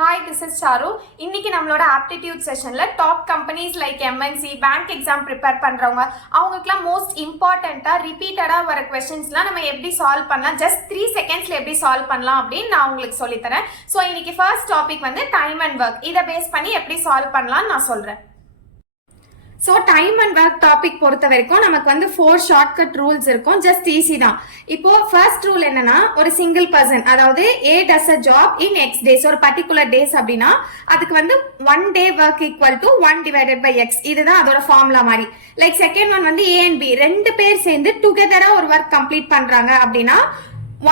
Hi, this is Charu. இன்னைக்கு நம்மளோட aptitude sessionல top companies like MNC, bank exam prepare பண்றவங்க அவங்களுக்குலாம் most importantா repeatedா வர questionsலாம் நம்ம எப்படி solve பண்ணலாம் just 3 secondsல எப்படி solve பண்ணலாம் அப்படின்னு நான் உங்களுக்கு சொல்லித் தரேன். So இன்னைக்கு first topic வந்து time and work. இத பேஸ் பண்ணி எப்படி solve பண்ணலாம் நான் சொல்றேன். So time and work topic பொறுத்த வரைக்கும் நமக்கு வந்து 4 ஷார்ட்கட் ரூல்ஸ் இருக்கும். ஜஸ்ட் ஈஸி தான். இப்போ ஃபர்ஸ்ட் ரூல் என்னன்னா, ஒரு சிங்கிள் பர்சன், அதாவது A does a job in x days, ஒரு பர்டிகுலர் டேஸ் அப்படின்னா அதுக்கு வந்து 1 day work equal to 1 divided by x. இதுதான் அதோட ஃபார்முலா மாதிரி. லைக் செகண்ட் ஒன் வந்து ஏ அண்ட் பி, ரெண்டு பேர் சேர்ந்து டுகெதரா ஒரு ஒர்க் கம்ப்ளீட் பண்றாங்க அப்படின்னா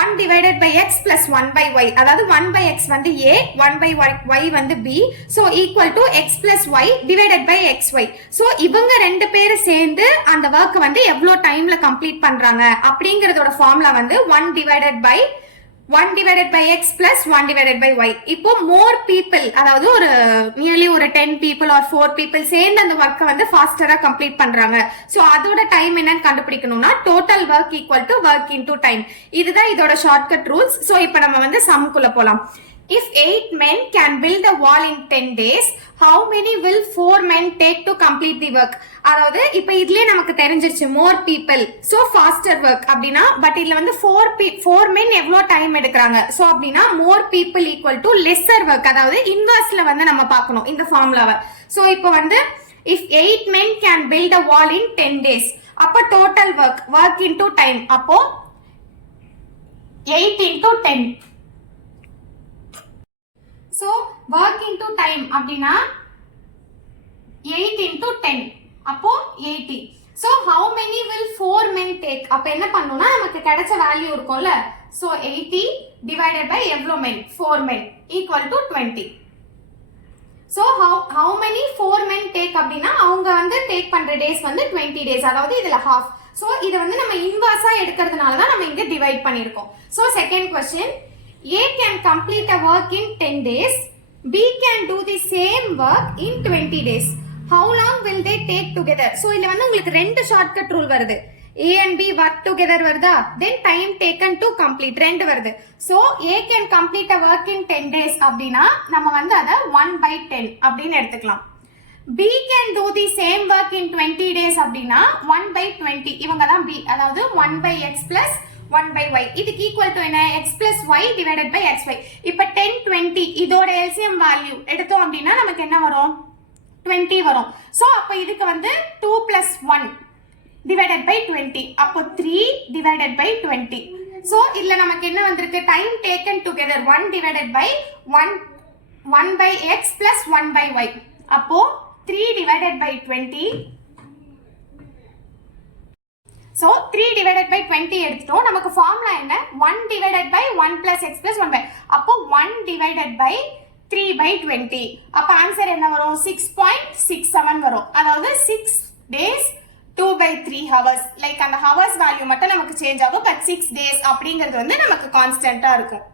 1 divided by x plus 1 by y. அதாவது 1 by x வந்து a, 1 by y வந்து b. So equal to x plus y divided by xy. So இவங்க ரெண்டு பேர் சேர்ந்து அந்த ஒர்க் வந்து எவ்வளவு டைம்ல கம்ப்ளீட் பண்றாங்க அப்படிங்கறதோட ஃபார்முலா வந்து 1 divided by x plus 1 divided by y. இப்போ more people, அதாவது ஒரு nearly ஒரு 10 people or 4 people சேர்ந்து அந்த ஒர்க்கை வந்து ஃபாஸ்டரா கம்ப்ளீட் பண்றாங்க. சோ அதோட டைம் என்னன்னு கண்டுபிடிக்கணும்னா total work equal to work into time. இதுதான் இதோட ஷார்ட்கட் ரூல்ஸ். சோ இப்போ நம்ம வந்து சம்க்குள்ள போலாம். If 8 men can build a wall in 10 days, how many will 4 men take to complete the work? அதாவது இப்ப இதுலயே நமக்கு தெரிஞ்சிருச்சு more people, so faster work அப்படின்னா, பட் இதுல வந்து 4 men எவ்வளவு டைம் எடுக்கிறாங்க. சோ அப்படின்னா more people equal to lesser work, அதாவது இன்வெர்ஸ்ல வந்து நம்ம பார்க்கணும் இந்த ஃபார்முலாவை. சோ இப்போ வந்து if 8 men can build a wall in 10 days, அப்ப total work into time, அப்போ 8 into 10. So work into time அப்படின்னா 8 into 10, அப்போ 80. So how many will 4 men take? அப்ப என்ன பண்ணணும்னா நமக்கு கிடைச்ச வேல்யூ இருக்கும்ல. So 80 divided by எவ்வளோ men? 4 men equal to 20. So how many 4 men take அப்படின்னா அவங்க வந்து டேக் பண்ற டேஸ் வந்து 20 days, அதாவது இதுல half. So இத வந்து நம்ம இன்வர்ஸா எடுக்கிறதுனால தான் நம்ம இங்க டிவைட் பண்ணிருக்கோம். So second question, A can complete a work in 10 days. B can do the same work in 20 days. How long will they take together? So இதுல வந்து உங்களுக்கு ரெண்டு ஷார்ட்கட் ரூல் வருது. A and B work together வருதா? Then time taken to complete ரெண்டு வருது. So A can complete a work in 10 days அப்படின்னா நம்ம வந்து அதை 1 by 10 அப்படின்னு எடுத்துக்கலாம். B can do the same work in 20 days அப்படின்னா 1 by 20. இவங்க தான் B, அதாவது 1 by x plus 1 by y. இதுக்கு ஈக்குவல் டு என்ன? x plus y divided by xy. இப்ப 10, 20 இதோட LCM வேல்யூ எடுத்தோம் அப்படின்னா நமக்கு என்ன வரும்? 20 வரும். சோ அப்ப இதுக்கு வந்து 2 plus 1 divided by 20, அப்போ 3 divided by 20. சோ இதுல நமக்கு என்ன வந்திருக்கு? Time taken together 1 divided by 1 by x plus 1 by y, அப்போ 3 divided by 20. So 3 divided by 20 எடுத்துட்டோம். நமக்கு ஃபார்முலா என்ன? 1 divided by 1 plus x plus 1 by, அப்போ 1 divided by 3 by 20. அப்ப ஆன்சர் என்ன வரும்? 6.67 வரும். அதாவது 6 days 2 by 3 hours. லைக் அந்த ஹவர்ஸ் வேல்யூ மட்டும் நமக்கு சேஞ்ச் ஆகும், பட் 6 days அப்படிங்கிறது வந்து நமக்கு கான்ஸ்டன்டா இருக்கும்.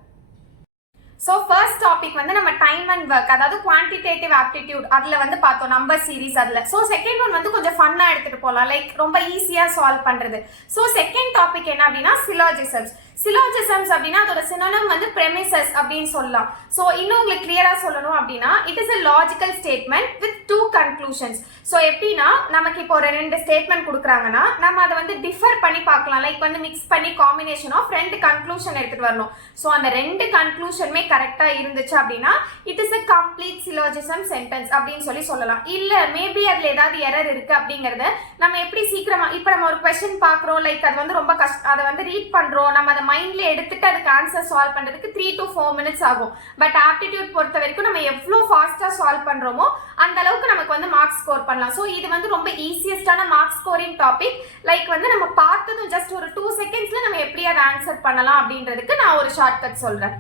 ஸோ ஃபர்ஸ்ட் டாபிக் வந்து நம்ம டைம் அண்ட் ஒர்க், அதாவது குவான்டிடேட்டிவ் ஆப்டிடியூட், அதில் வந்து பார்த்தோம் நம்பர் சீரீஸ் அதில். ஸோ செகண்ட் ஒன் வந்து கொஞ்சம் ஃபன்னாக எடுத்துகிட்டு போகலாம், லைக் ரொம்ப ஈஸியாக சால்வ் பண்ணுறது. ஸோ செகண்ட் டாபிக் என்ன அப்படின்னா சிலாஜிசம்ஸ். சிலாஜிசம்ஸ் அப்படின்னா அதோட சினோனிம் வந்து பிரமிசஸ் அப்படின்னு சொல்லலாம். ஸோ இன்னும் உங்களுக்கு கிளியரா சொல்லணும் அப்படின்னா it is a logical statement with 2 conclusions. So எப்படின்னா நமக்கு இப்போ ஒரு 2 ஸ்டேட்மெண்ட் கொடுக்குறாங்கன்னா நம்ம அதை வந்து டிஃபர் பண்ணி பார்க்கலாம், லைக் வந்து மிக்ஸ் பண்ணி காம்பினேஷன் ஆஃப் 2 கன்க்ளூஷன் எடுத்துட்டு வரணும். ஸோ அந்த 2 கன்க்ளூஷனுமே கரெக்டா இருந்துச்சு அப்படின்னா it is a complete syllogism sentence அப்படின்னு சொல்லலாம். இல்ல மேபி அதுல ஏதாவது எரர் இருக்கு அப்படிங்கறத நம்ம எப்படி சீக்கிரமா, இப்போ நம்ம ஒரு கொஸ்டின் பாக்குறோம், லைக் அது வந்து ரொம்ப கஷ்டம், அதை வந்து ரீட் பண்றோம், நம்ம அதை மைண்ட்ல எடுத்துட்டு அதுக்கு ஆன்சர் சால்வ் பண்றதுக்கு 3 to 4 minutes ஆகும். பட் ஆப்டிடியூட் பொறுத்த வரைக்கும் நம்ம எவ்வளவு ஃபாஸ்டா சால்வ் பண்றோமோ அந்த அளவுக்கு நமக்கு வந்து மார்க்ஸ் ஸ்கோர் பண்ணலாம். சோ இது வந்து ரொம்ப ஈஸியஸ்டான மார்க் ஸ்கோரிங் டாபிக். லைக் வந்து நம்ம பார்த்ததும் ஜஸ்ட் ஒரு 2 secondsல நம்ம எப்படி அதை ஆன்சர் பண்ணலாம் அப்படின்றதுக்கு நான் ஒரு ஷார்ட்கட் சொல்றேன்.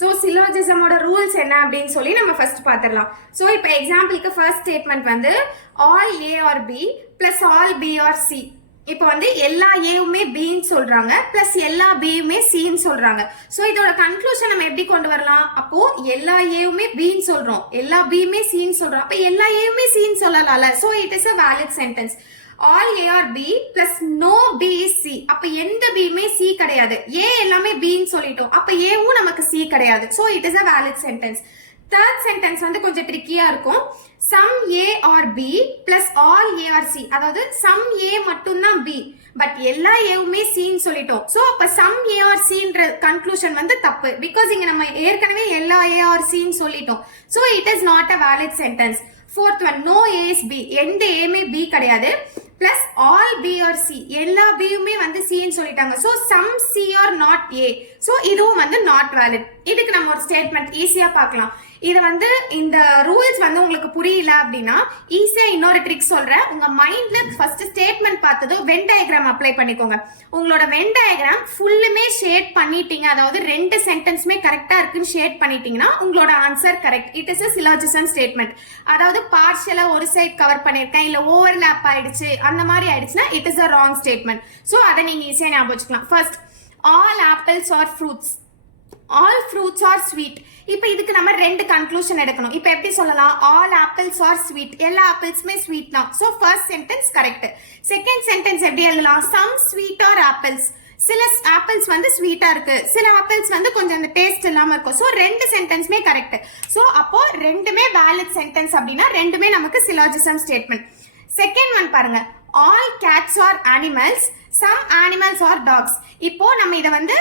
ஸோ சிலோஜிசமோட ரூல்ஸ் என்ன அப்படின்னு சொல்லி நம்ம ஃபர்ஸ்ட் பார்த்துடலாம். ஸோ இப்போ எக்ஸாம்பிளுக்கு ஃபர்ஸ்ட் ஸ்டேட்மெண்ட் வந்து all A are B plus all B are C. இப்போ வந்து எல்லா ஏவுமே பின்னு சொல்றாங்க, பிளஸ் எல்லா பியுமே சின்னு சொல்றாங்க. ஸோ இதோட கன்க்ளூஷன் நம்ம எப்படி கொண்டு வரலாம்? அப்போ எல்லா ஏவுமே பின்னு சொல்றோம், எல்லா பியுமே சின்னு சொல்றோம், அப்போ எல்லா ஏவுமே சின்னு சொல்லலாம்ல. So it is a valid sentence. all A or B plus no B is C. அப்ப எந்த Bயுமே C கிடையாது. A எல்லாமே B ன்னு சொல்லிட்டோம். அப்ப Aவும் நமக்கு C கிடையாது. So it is a valid sentence. Third sentence வந்து கொஞ்சம் ட்ரிக்கியா இருக்கும். Some A or B plus all A or C. அதாவது some A மட்டும்தான் B. பட் எல்லா ஏவுமே சின்னு சொல்லிட்டோம். ஸோ அப்ப சம் ஏ ஆர் சின்ற கன்க்ளூஷன் வந்து தப்பு. பிகாஸ் இங்க நம்ம ஏற்கனவே எல்லா ஏ ஆர் சின்னு சொல்லிட்டோம். So it is not a valid sentence. Fourth one, no A is B. எந்த ஏமே பி கிடையாது. Plus all B are C, எல்லா பியுமே வந்து சின்னு சொல்லிட்டாங்க. So some C are not A. So இதுவும் வந்து நாட் வேலிட். இதுக்கு நம்ம ஒரு ஸ்டேட்மெண்ட் ஈஸியா பார்க்கலாம். இது வந்து இந்த ரூல்ஸ் வந்து உங்களுக்கு புரியல அப்படின்னா ஈஸியா இன்னொரு ட்ரிக் சொல்றேன். உங்க மைண்ட்ல ஃபர்ஸ்ட் ஸ்டேட்மெண்ட் பார்த்ததும் வென் டயக்ராம் அப்ளை பண்ணிக்கோங்க. உங்களோட வென் டயக்ராம் ஃபுல்லுமே ஷேட் பண்ணிட்டீங்க, அதாவது ரெண்டு சென்டென்ஸ்மே கரெக்டா இருக்குன்னு ஷேட் பண்ணிட்டீங்கன்னா உங்களோட answer correct. It is a syllogism statement. அதாவது பார்ஷியலா ஒரு சைட் கவர் பண்ணிருக்கேன், இல்ல ஓவர்லாப் ஆயிடுச்சு, அந்த மாதிரி ஆயிடுச்சுன்னா it is a wrong statement. So அதை நீங்க ஈஸியா ஞாபகம் வச்சுக்கலாம். First, all apples R fruits. All fruits R sweet. இப்போ இதுக்கு நம்ம ரெண்டு கன்க்ளூஷன் எடுக்கணும். இப்போ எப்படி சொல்லலாம்? ஆல் ஆப்பிள்ஸ் ஆர் ஸ்வீட், எல்லா ஆப்பிள்ஸுமே ஸ்வீட் தான். So first sentence correct. Second sentence எப்படி எழுதலாம்? Some sweet are apples. சில ஆப்பிள்ஸ் வந்து ஸ்வீட்டா இருக்கு, சில ஆப்பிள்ஸ் வந்து கொஞ்சம் அந்த டேஸ்ட் இல்லாம இருக்கும். ஸோ ரெண்டு சென்டென்ஸ்மே கரெக்ட். ஸோ அப்போ ரெண்டுமே வேலிட் சென்டென்ஸ் அப்படின்னா ரெண்டுமே நமக்கு சிலாஜிசம் ஸ்டேட்மெண்ட். செகண்ட் ஒன் பாருங்க, all cats are animals, some animals are dogs. இப்போ நம்ம இதை வந்து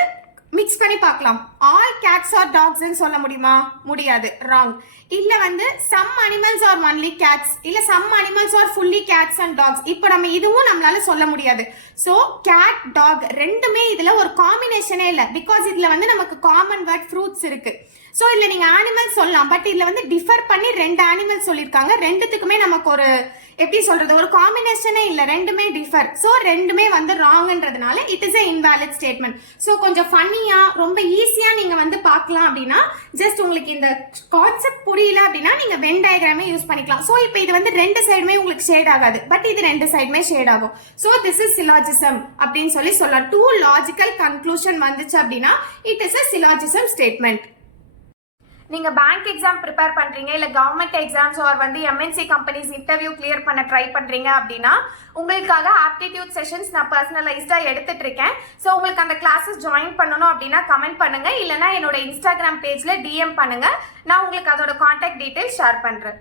மிக்ஸ் பண்ணி பார்க்கலாம். ஆல் கேட்ஸ் ஆர் டாக்ஸ் சொல்ல முடியுமா? முடியாது, ராங். இல்ல வந்து some animals are only cats, இல்ல some animals are fully cats and dogs. இப்போ நம்ம இதுவும் நம்மளால சொல்ல முடியாது. சோ கேட் டாக் ரெண்டுமே இதுல ஒரு காம்பினேஷனே இல்ல. பிகாஸ் இதுல வந்து நமக்கு காமன் வேர்ட் ஃப்ரூட்ஸ் இருக்கு. சோ இல்ல நீங்க அனிமல் சொல்லலாம், பட் இதுல வந்து டிஃபர் பண்ணி ரெண்டு அனிமல் சொல்லிருக்காங்க. ரெண்டுத்துக்குமே நமக்கு ஒரு எப்படி சொல்றது, ஒரு காம்பினேஷனே இல்ல, ரெண்டுமே டிஃபர். சோ ரெண்டுமே வந்து ராங்ன்றதுனால it is a invalid statement. So கொஞ்சம் ஃபன்னியா ரொம்ப ஈஸியா நீங்க வந்து பார்க்கலாம் அப்படின்னா, ஜஸ்ட் உங்களுக்கு இந்த கான்செப்ட் புரியல அப்படின்னா நீங்க வென் டயக்ராமே யூஸ் பண்ணிக்கலாம். சோ இப்போ இது வந்து ரெண்டு சைடுமே உங்களுக்கு ஷேட் ஆகாது, பட் இது ரெண்டு சைடுமே ஷேட் ஆகும். சோ திஸ் இஸ் சிலாஜிசம் அப்படின்னு சொல்லலாம். டூ லாஜிக்கல் கன்க்ளூஷன் வந்துச்சு அப்படின்னா it is a syllogism statement. நீங்க பேங்க் எக்ஸாம் ப்ரிப்பேர் பண்றீங்க, இல்ல கவர்மெண்ட் எக்ஸாம்ஸ் ஆர் வந்து எம்என்சி கம்பெனிஸ் இன்டர்வியூ கிளியர் பண்ண ட்ரை பண்றீங்க அப்படின்னா உங்களுக்காக ஆப்டிடியூட் செஷன்ஸ் நான் பர்சனலைஸ்டா எடுத்துட்டு இருக்கேன். ஸோ உங்களுக்கு அந்த கிளாஸஸ் ஜாயின் பண்ணணும் அப்படின்னா கமெண்ட் பண்ணுங்க, இல்லைன்னா என்னோட இன்ஸ்டாகிராம் பேஜ்ல டிஎம் பண்ணுங்க. நான் உங்களுக்கு அதோட கான்டாக்ட் டீடைல்ஸ் ஷேர் பண்றேன்.